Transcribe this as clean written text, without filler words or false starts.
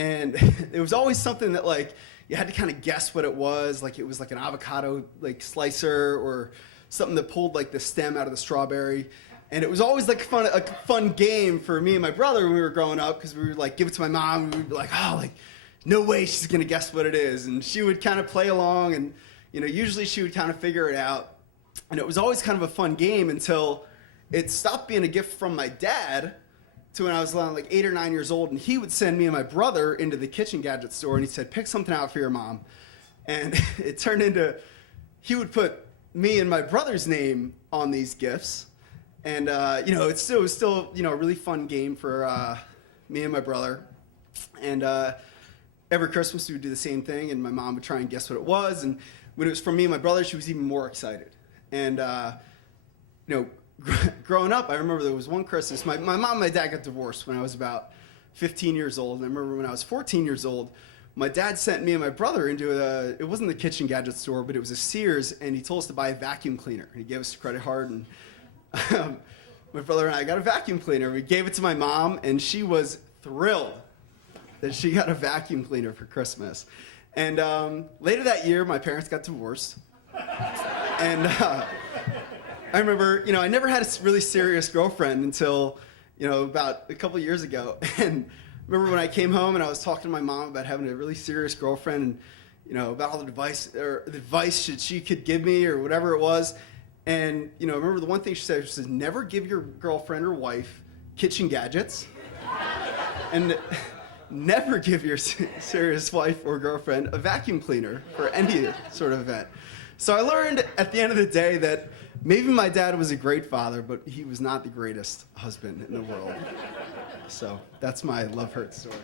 And it was always something that like you had to kind of guess what it was. Like it was like an avocado like slicer or something that pulled like the stem out of the strawberry. And it was always like a fun game for me and my brother when we were growing up, because we would like give it to my mom and we'd be like, oh, like no way she's gonna guess what it is. And she would kind of play along, and usually she would kind of figure it out. And it was always kind of a fun game until it stopped being a gift from my dad to when I was like 8 or 9 years old, and he would send me and my brother into the kitchen gadget store, and he said, pick something out for your mom. And it turned into, he would put me and my brother's name on these gifts. And, it was still, a really fun game for me and my brother. And every Christmas we would do the same thing, and my mom would try and guess what it was. And when it was from me and my brother, she was even more excited. And, growing up, I remember there was one Christmas, my mom and my dad got divorced when I was about 15 years old. And I remember when I was 14 years old, my dad sent me and my brother into it wasn't the kitchen gadget store, but it was a Sears, and he told us to buy a vacuum cleaner. And he gave us a credit card, and my brother and I got a vacuum cleaner. We gave it to my mom, and she was thrilled that she got a vacuum cleaner for Christmas. And later that year, my parents got divorced. And I remember, I never had a really serious girlfriend until, about a couple years ago. And I remember when I came home and I was talking to my mom about having a really serious girlfriend and, about all the advice that she could give me or whatever it was. And, I remember the one thing she said, never give your girlfriend or wife kitchen gadgets. And never give your serious wife or girlfriend a vacuum cleaner for any sort of event. So I learned at the end of the day that maybe my dad was a great father, but he was not the greatest husband in the world. So that's my love hurt story.